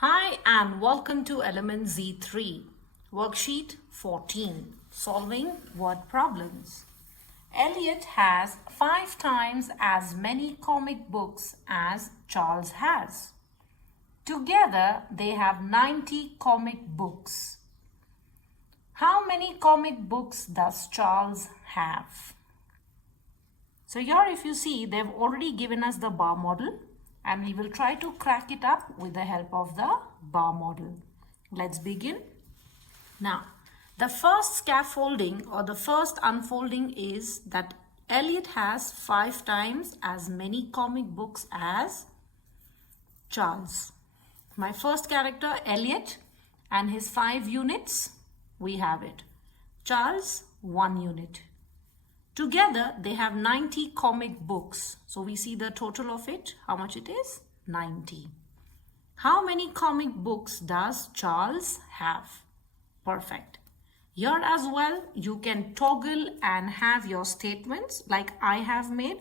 Hi and welcome to Element Z3, Worksheet 14, Solving Word Problems. Elliot has 5 times as many comic books as Charles has. Together, they have 90 comic books. How many comic books does Charles have? So here if you see, they've already given us the bar model and we will try to crack it up with the help of the bar model. Let's begin. Now, the first scaffolding or the first unfolding is that Elliot has 5 times as many comic books as Charles. My first character, Elliot, and his 5 units, we have it. Charles, 1 unit. Together, they have 90 comic books. So we see the total of it. How much it is? 90. How many comic books does Charles have? Perfect. Here as well, you can toggle and have your statements like I have made.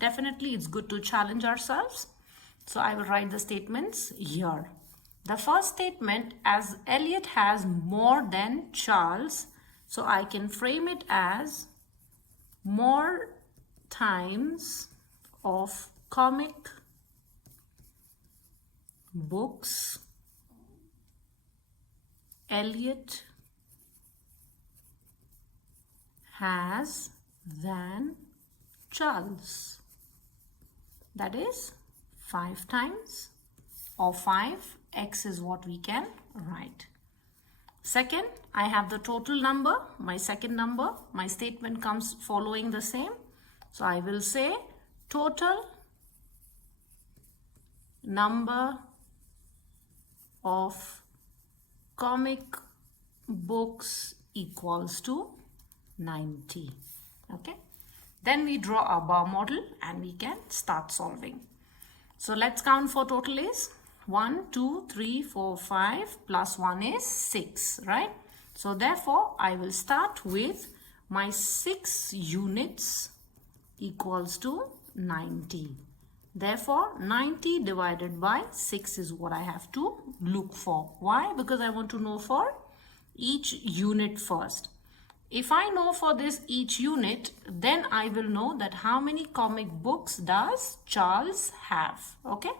Definitely, it's good to challenge ourselves. So I will write the statements here. The first statement, as Elliot has more than Charles, so I can frame it as more times of comic books Elliot has than Charles. That is 5 times, or 5, x is what we can write. Second, I have the total number, my second number. My statement comes following the same. So I will say total number of comic books equals to 90. Okay. Then we draw our bar model and we can start solving. So let's count for total is 1, 2, 3, 4, 5 plus 1 is 6, right? So therefore, I will start with my 6 units equals to 90. Therefore, 90 divided by 6 is what I have to look for. Why? Because I want to know for each unit first. If I know for this each unit, then I will know that how many comic books does Charles have, okay?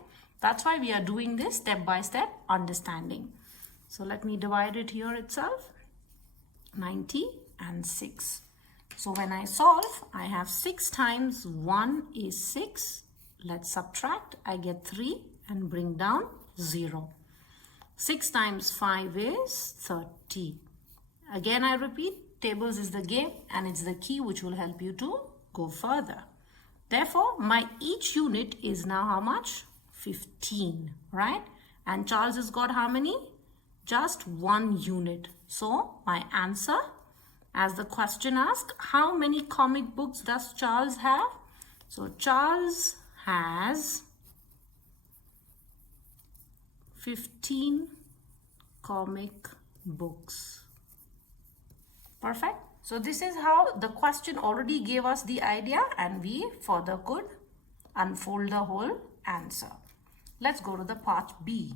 That's why we are doing this step-by-step understanding. So let me divide it here itself. 90 and 6. So when I solve, I have 6 times 1 is 6. Let's subtract. I get 3 and bring down 0. 6 times 5 is 30. Again, I repeat, tables is the game and it's the key which will help you to go further. Therefore, my each unit is now how much? 15, right? And Charles has got how many? Just 1 unit. So my answer, as the question asks, how many comic books does Charles have? So Charles has 15 comic books. Perfect. So this is how the question already gave us the idea and we further could unfold the whole answer. Let's go to the part B.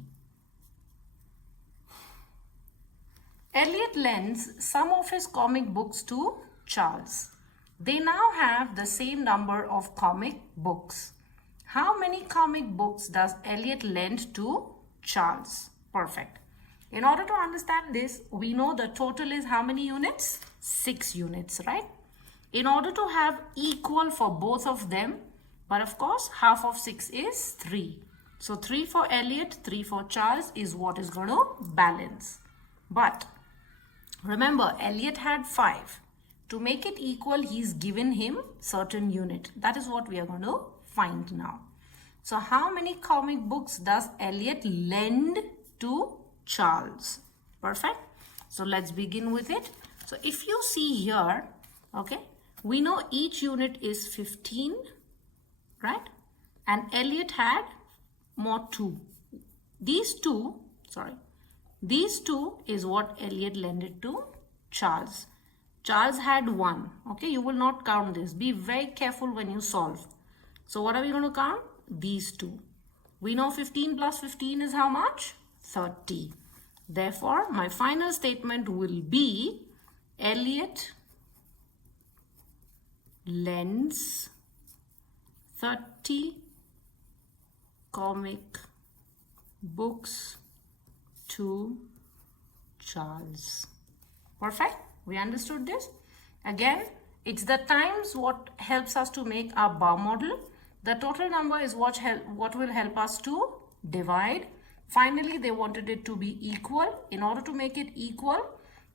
Elliot lends some of his comic books to Charles. They now have the same number of comic books. How many comic books does Elliot lend to Charles? Perfect. In order to understand this, we know the total is how many units? 6 units, right? In order to have equal for both of them, but of course, half of 6 is 3. So 3 for Elliot, 3 for Charles is what is going to balance. But remember, Elliot had 5. To make it equal, he's given him certain unit. That is what we are going to find now. So how many comic books does Elliot lend to Charles? Perfect. So let's begin with it. So if you see here, okay, we know each unit is 15, right? And Elliot had more 2. These two is what Elliot lended to Charles. Charles had 1. Okay, you will not count this. Be very careful when you solve. So what are we going to count? These 2. We know 15 plus 15 is how much? 30. Therefore, my final statement will be Elliot lends 30 comic books to Charles. Perfect. We understood this. Again, it's the times what helps us to make our bar model. The total number is what will help us to divide. Finally, they wanted it to be equal. In order to make it equal,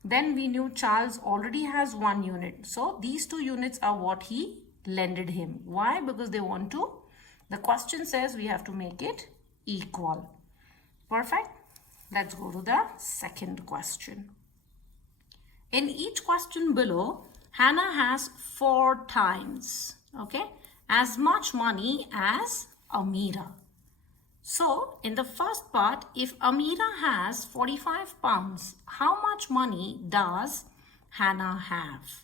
then we knew Charles already has 1 unit. So these 2 units are what he lended him. Why? Because they want to, the question says we have to make it equal. Perfect. Let's go to the second question. In each question below, Hannah has 4 times, okay, as much money as Amira. So, in the first part, if Amira has 45 pounds, how much money does Hannah have?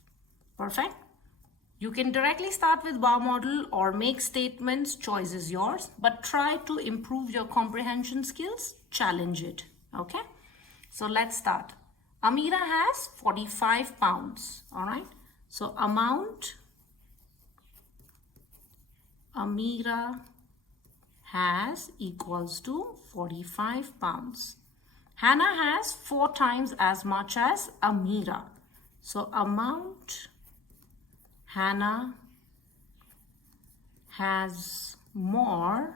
Perfect. You can directly start with bar model or make statements, choice is yours, but try to improve your comprehension skills, challenge it, okay? So, let's start. Amira has 45 pounds, all right? So, amount Amira has equals to 45 pounds. Hannah has 4 times as much as Amira. So amount Hannah has more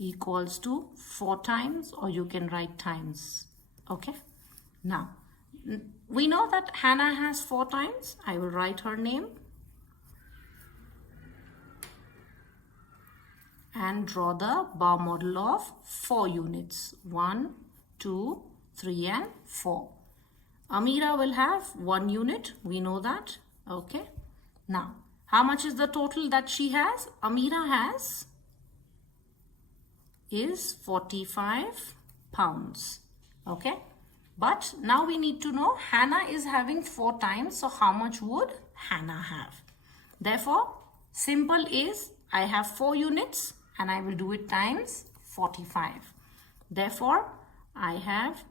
equals to 4 times, or you can write times. Okay. Now, we know that Hannah has 4 times. I will write her name and draw the bar model of 4 units. 1, 2, 3 and 4. Amira will have 1 unit. We know that. Okay. Now, how much is the total that she has? Amira has is 45 pounds. Okay. But now we need to know Hannah is having 4 times. So how much would Hannah have? Therefore, simple is I have 4 units. And I will do it times 45. Therefore, I have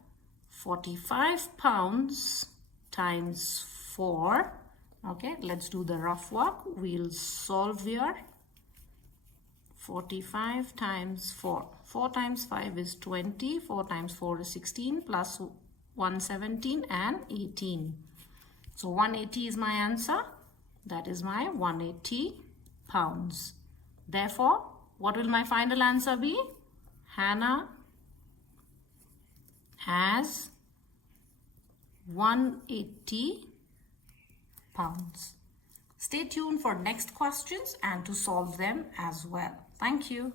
45 pounds times 4. Okay, let's do the rough work. We'll solve here. 45 times 4. 4 times 5 is 20. 4 times 4 is 16 plus 117 and 18. So 180 is my answer. That is my 180 pounds. Therefore, what will my final answer be? Hannah has 180 pounds. Stay tuned for next questions and to solve them as well. Thank you.